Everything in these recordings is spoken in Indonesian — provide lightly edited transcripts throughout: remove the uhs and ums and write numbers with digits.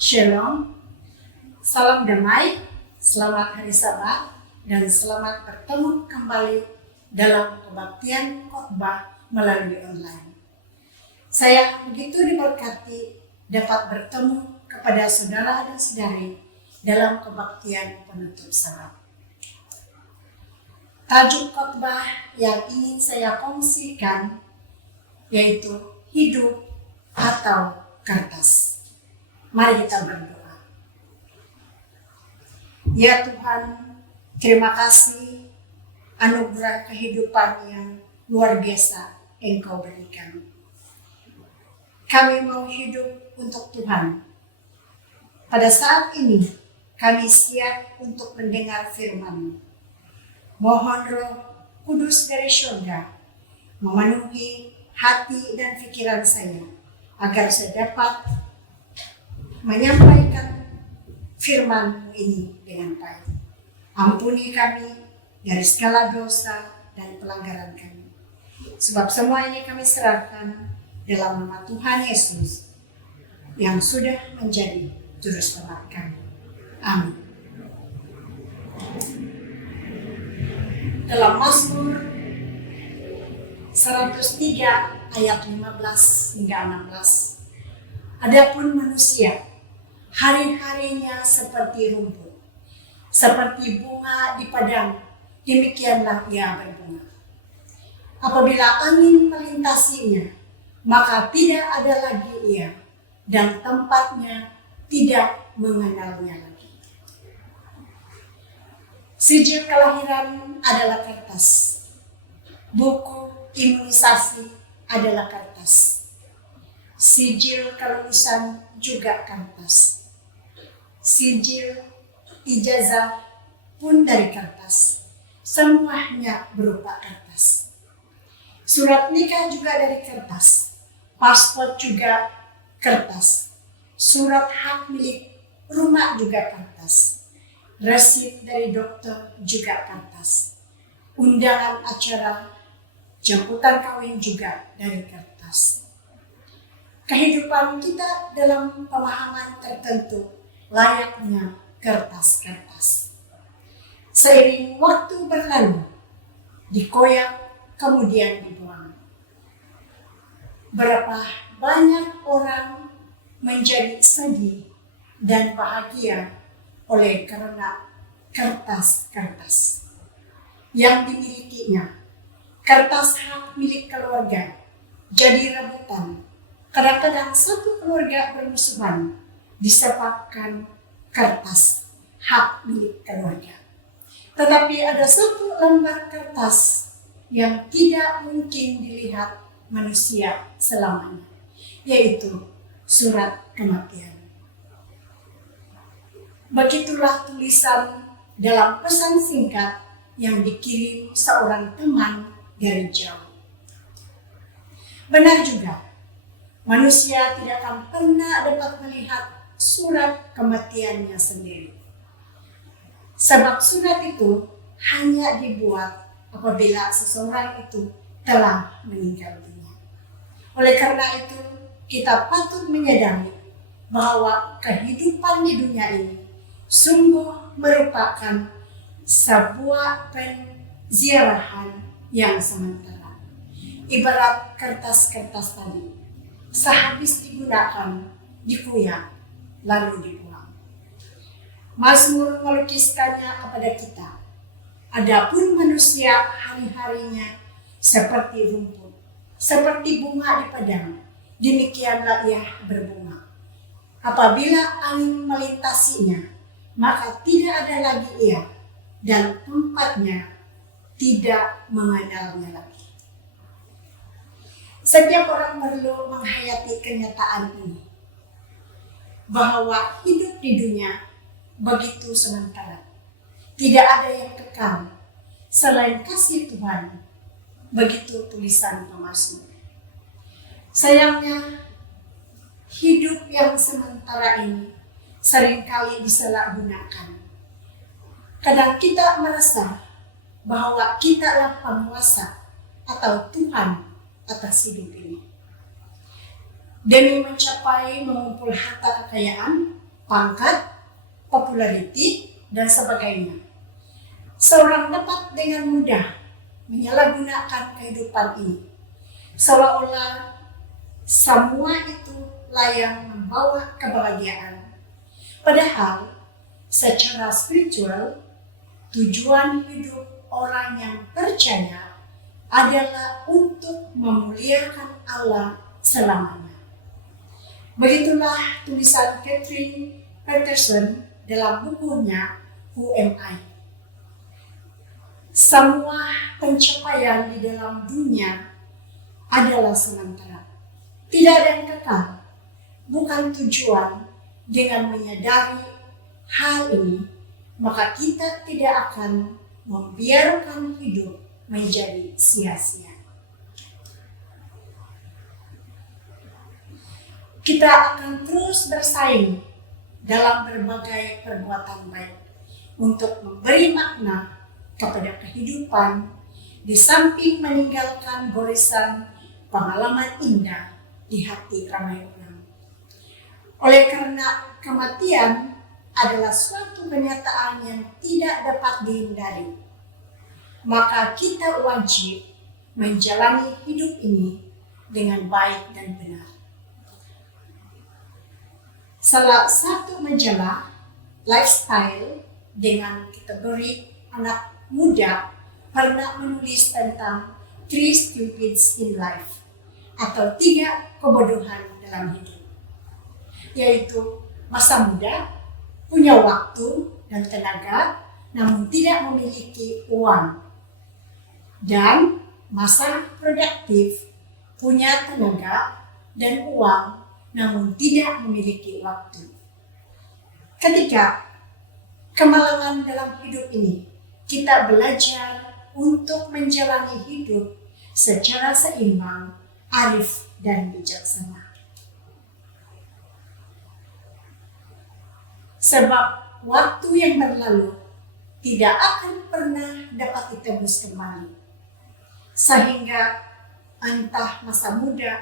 Shalom, salam damai, selamat hari Sabat, dan selamat bertemu kembali dalam kebaktian khotbah melalui online. Saya begitu diberkati dapat bertemu kepada saudara dan saudari dalam kebaktian penutup Sabat. Tajuk khotbah yang ingin saya kongsikan yaitu hidup atau kertas. Mari kita berdoa. Ya Tuhan, terima kasih anugerah kehidupan yang luar biasa Engkau berikan. Kami mau hidup untuk Tuhan. Pada saat ini, kami siap untuk mendengar firman-Mu. Mohon Roh Kudus dari surga memenuhi hati dan pikiran saya, agar saya dapat menyampaikan firman-Mu ini dengan baik. Ampuni kami dari segala dosa dan pelanggaran kami. Sebab semua ini kami serahkan dalam nama Tuhan Yesus yang sudah menjadi juru selamat kami. Amin. Dalam Mazmur 103 ayat 15 hingga 16. Adapun manusia, hari-harinya seperti rumput, seperti bunga di padang, demikianlah ia berbunga. Apabila angin melintasinya, maka tidak ada lagi ia, dan tempatnya tidak mengenalnya lagi. Sijil kelahiran adalah kertas. Buku imunisasi adalah kertas. Sijil kelulusan juga kertas. Sijil ijazah pun dari kertas. Semuanya berupa kertas. Surat nikah juga dari kertas. Paspor juga kertas. Surat hak milik rumah juga kertas. Resit dari dokter juga kertas. Undangan acara jemputan kawin juga dari kertas. Kehidupan kita dalam pemahaman tertentu layaknya kertas-kertas. Seiring waktu berlalu, dikoyak kemudian dibuang. Berapa banyak orang menjadi sedih dan bahagia oleh karena kertas-kertas yang dimilikinya. Kertas hak milik keluarga jadi rebutan. Kadang-kadang satu keluarga bermusuhan disebabkan kertas hak milik keluarga. Tetapi ada satu lembar kertas yang tidak mungkin dilihat manusia selamanya, yaitu surat kematian. Begitulah tulisan dalam pesan singkat yang dikirim seorang teman dari jauh. Benar juga, manusia tidak akan pernah dapat melihat surat kematiannya sendiri. Sebab surat itu hanya dibuat apabila seseorang itu telah meninggal dunia. Oleh karena itu, kita patut menyadari bahwa kehidupan di dunia ini sungguh merupakan sebuah penziarahan yang sementara. Ibarat kertas-kertas tadi, sehabis digunakan, dikuyak, lalu dibuang. Mazmur melukiskannya kepada kita. Adapun manusia hari-harinya seperti rumput, seperti bunga di padang, demikianlah ia berbunga. Apabila angin melintasinya, maka tidak ada lagi ia, dan tempatnya tidak mengenalnya lagi. Setiap orang perlu menghayati kenyataan ini, bahwa hidup di dunia begitu sementara. Tidak ada yang kekal selain kasih Tuhan. Begitu tulisan pemazmur. Sayangnya, hidup yang sementara ini seringkali disalahgunakan. Kadang kita merasa bahwa kitalah penguasa atau Tuhan atas hidup ini. Demi mencapai mengumpul harta kekayaan, pangkat, populariti, dan sebagainya. Seorang dapat dengan mudah menyalahgunakan kehidupan ini, seolah-olah semua itu layak membawa kebahagiaan. Padahal secara spiritual, tujuan hidup orang yang percaya adalah untuk memuliakan Allah selamanya. Begitulah tulisan Catherine Peterson dalam bukunya Who Am I? Semua pencapaian di dalam dunia adalah sementara. Tidak ada yang kekal. Bukan tujuan. Dengan menyadari hal ini, maka kita tidak akan membiarkan hidup menjadi sia-sia. Kita akan terus bersaing dalam berbagai perbuatan baik untuk memberi makna kepada kehidupan di samping meninggalkan goresan pengalaman indah di hati ramai orang. Oleh karena kematian adalah suatu kenyataan yang tidak dapat dihindari, maka kita wajib menjalani hidup ini dengan baik dan benar. Salah satu majalah lifestyle dengan kategori anak muda pernah menulis tentang 3 stupids in life, atau 3 kebodohan dalam hidup, yaitu masa muda, punya waktu dan tenaga, namun tidak memiliki uang. Dan masa produktif, punya tenaga dan uang, namun tidak memiliki waktu. Ketika kemalangan dalam hidup ini, kita belajar untuk menjalani hidup secara seimbang, arif, dan bijaksana. Sebab waktu yang berlalu tidak akan pernah dapat ditebus kembali. Sehingga entah masa muda,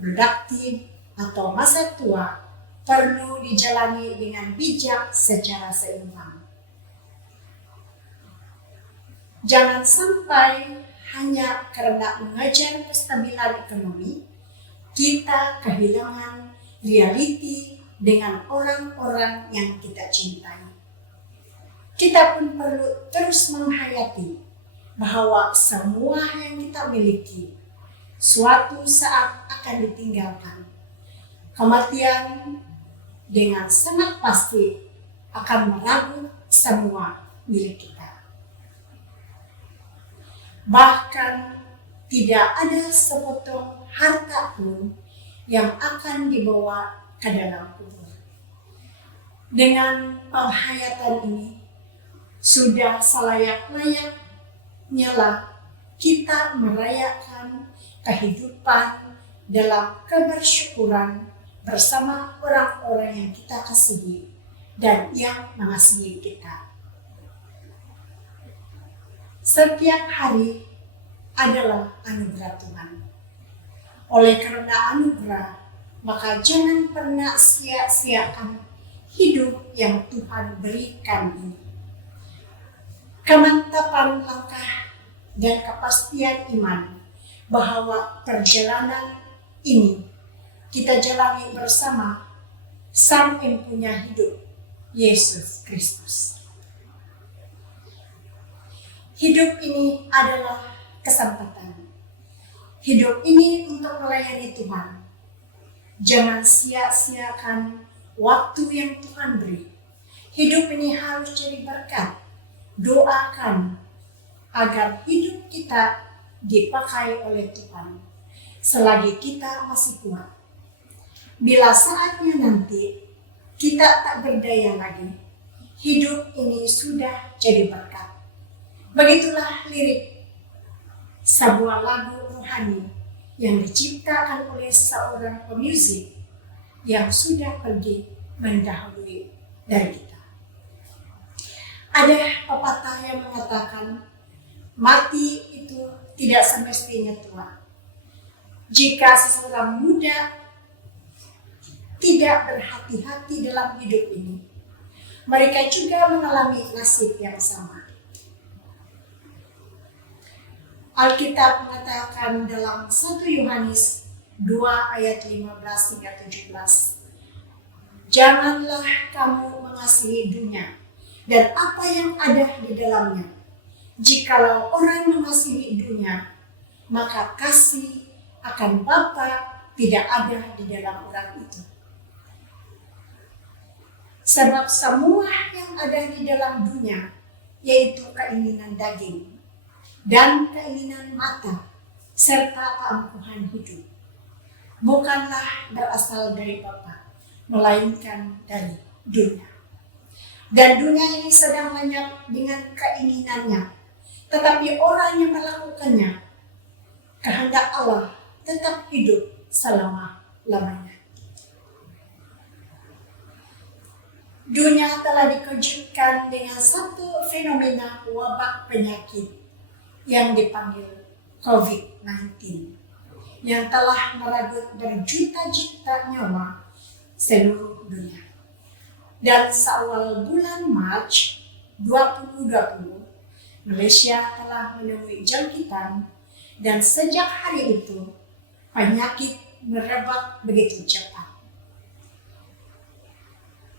produktif, atau masa tua perlu dijalani dengan bijak secara seimbang. Jangan sampai hanya karena mengejar kestabilan ekonomi, kita kehilangan realiti dengan orang-orang yang kita cintai. Kita pun perlu terus menghayati bahwa semua yang kita miliki suatu saat akan ditinggalkan. Kematian dengan sangat pasti akan merenggut semua milik kita. Bahkan tidak ada sepotong harta pun yang akan dibawa ke dalam kubur. Dengan penghayatan ini, sudah selayak-layaknya lah kita merayakan kehidupan dalam kebersyukuran bersama orang-orang yang kita kasihi dan yang mengasihi kita. Setiap hari adalah anugerah Tuhan. Oleh karena anugerah, maka jangan pernah sia-siakan hidup yang Tuhan berikan ini. Kemantapan langkah dan kepastian iman bahwa perjalanan ini kita jalani bersama Sang Empunya hidup, Yesus Kristus. Hidup ini adalah kesempatan. Hidup ini untuk melayani Tuhan. Jangan sia-siakan waktu yang Tuhan beri. Hidup ini harus jadi berkat. Doakan agar hidup kita dipakai oleh Tuhan selagi kita masih kuat. Bila saatnya nanti kita tak berdaya lagi, hidup ini sudah jadi berkat. Begitulah lirik sebuah lagu rohani yang diciptakan oleh seorang pemusik yang sudah pergi mendahului dari kita. Ada pepatah yang mengatakan, mati itu tidak semestinya tua. Jika seseorang muda tidak berhati-hati dalam hidup ini, mereka juga mengalami nasib yang sama. Alkitab mengatakan dalam 1 Yohanes 2 ayat 15 hingga 17, janganlah kamu mengasihi dunia dan apa yang ada di dalamnya. Jikalau orang mengasihi dunia, maka kasih akan Bapa tidak ada di dalam orang itu. Sebab semua yang ada di dalam dunia, yaitu keinginan daging dan keinginan mata, serta keangkuhan hidup, bukanlah berasal dari Bapa, melainkan dari dunia. Dan dunia ini sedang lenyap dengan keinginannya, tetapi orang yang melakukannya, kehendak Allah tetap hidup selama-lamanya. Dunia telah dikejutkan dengan satu fenomena wabak penyakit yang dipanggil COVID-19, yang telah merenggut berjuta-juta nyawa seluruh dunia. Dan seawal bulan Maret 2020, Malaysia telah menemui jangkitan, dan sejak hari itu penyakit merebak begitu cepat.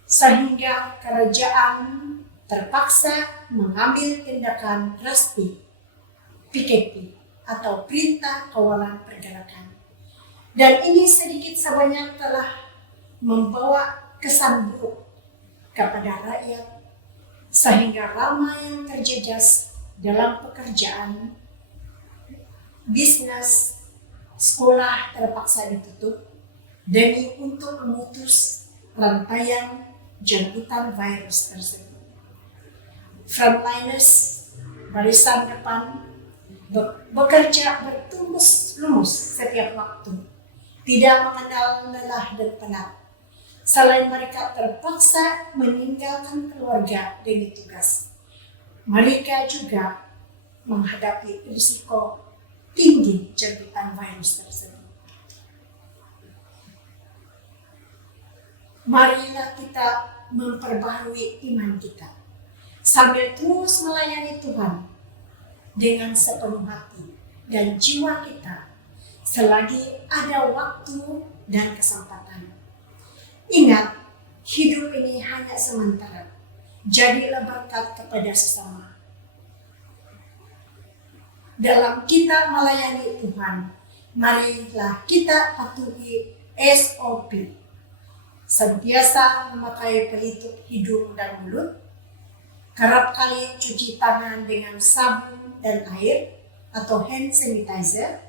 Sehingga kerajaan terpaksa mengambil tindakan drastis, PKP atau Perintah Kawalan Pergerakan. Dan ini sedikit sebanyak telah membawa kesan buruk kepada rakyat, sehingga ramai yang terjejas dalam pekerjaan, bisnis, sekolah terpaksa ditutup demi untuk memutus rantaian jangkitan virus tersebut. Frontliners, barisan depan, bekerja bertumbus-lumus setiap waktu, tidak mengenal lelah dan penat. Selain mereka terpaksa meninggalkan keluarga demi tugas, mereka juga menghadapi risiko tinggi jangkitan virus tersebut. Marilah kita memperbaharui iman kita sambil terus melayani Tuhan dengan sepenuh hati dan jiwa kita selagi ada waktu dan kesempatan. Ingat, hidup ini hanya sementara. Jadilah berkat kepada sesama. Dalam kita melayani Tuhan, marilah kita patuhi SOP. Sentiasa memakai pelitup hidung dan mulut, kerap kali cuci tangan dengan sabun dan air atau hand sanitizer,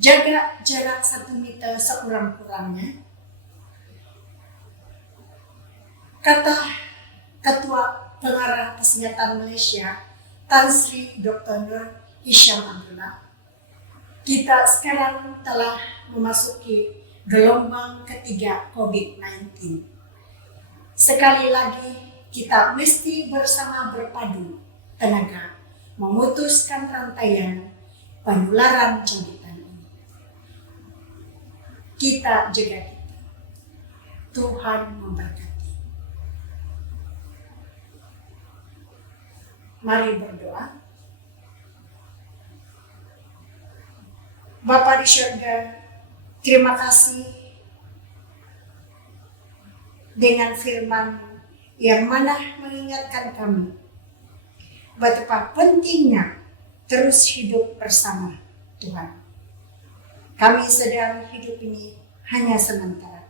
jaga jarak 1 meter sekurang-kurangnya. Kata Ketua Pengarah Kesehatan Malaysia, Tan Sri Dr. Nur Hisham Abdullah, kita sekarang telah memasuki gelombang ketiga COVID-19. Sekali lagi, kita mesti bersama berpadu tenaga memutuskan rantaian penularan jangkitan ini. Kita jaga kita. Tuhan memberkati. Mari berdoa. Bapa di surga, terima kasih dengan firman yang mana mengingatkan kami betapa pentingnya terus hidup bersama Tuhan. Kami sedang hidup ini hanya sementara.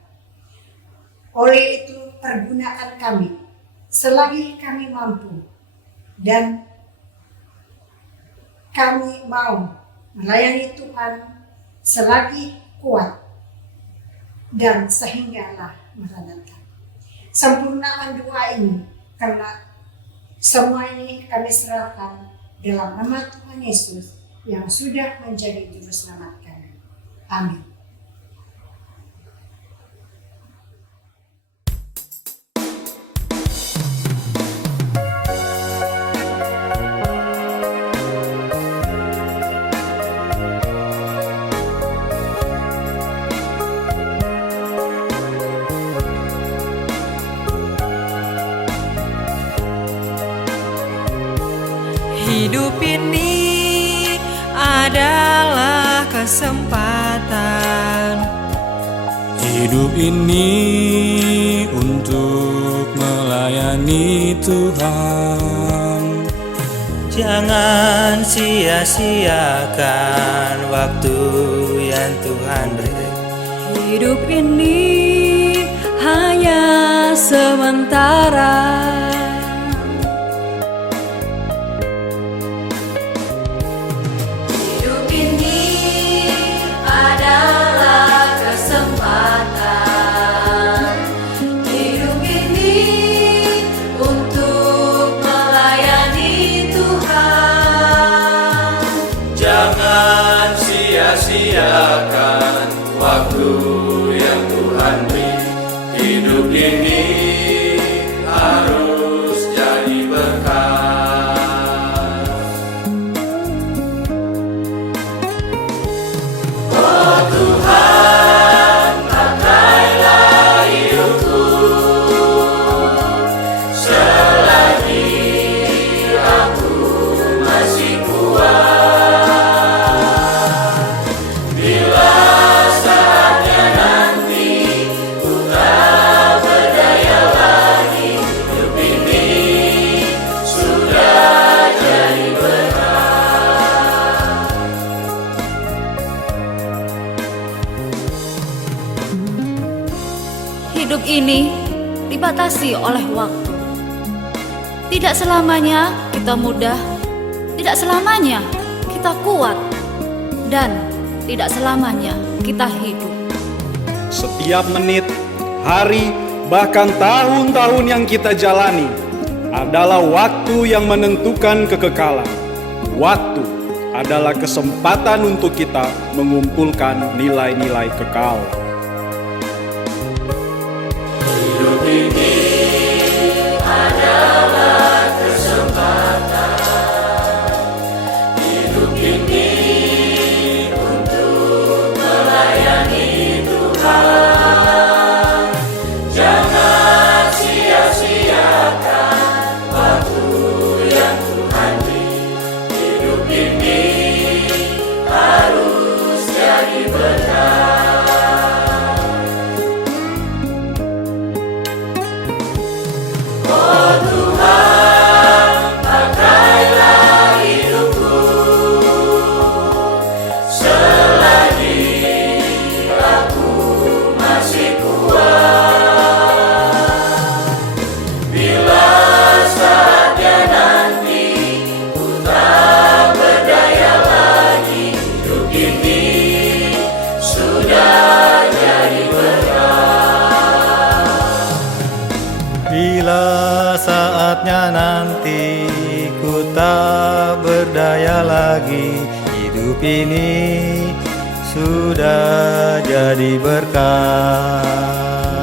Oleh itu, pergunakan kami selagi kami mampu, dan kami mau melayani Tuhan selagi kuat dan sehinggalah Maranatha. Sempurnakan doa ini, karena semua ini kami serahkan dalam nama Tuhan Yesus yang sudah menjadi juru selamat kami. Amin. kesempatan. Hidup ini untuk melayani Tuhan. Jangan sia-siakan waktu yang Tuhan beri. Hidup ini hanya sementara. Hidup ini adalah kesempatan. Hidup ini untuk melayani Tuhan. Jangan sia-siakan waktu yang Tuhan beri. Hidup ini harus jadi berkat. Oh Tuhan, pakailah hidupku selagi aku masih kuat. Bila saatnya nanti ku tak berdaya lagi, hidup ini sudah jadi berat. Hidup ini dibatasi oleh waktu. Tidak selamanya kita mudah, tidak selamanya kita kuat, dan tidak selamanya kita hidup. Setiap menit, hari, bahkan tahun-tahun yang kita jalani adalah waktu yang menentukan kekekalan. Waktu adalah kesempatan untuk kita mengumpulkan nilai-nilai kekal. Hidup ini adalah kesempatan. Hidup ini untuk melayani Tuhan. Jangan sia-siakan waktu yang Tuhan beri. Hidup ini harus jadi berkat. Oh Tuhan, pakailah hidupku selagi aku masih kuat. Bila saatnya nanti ku tak berdaya lagi, hidup ini sudah jadi berat. Bila saatnya nanti ku tak berdaya lagi, hidup ini sudah jadi berkat.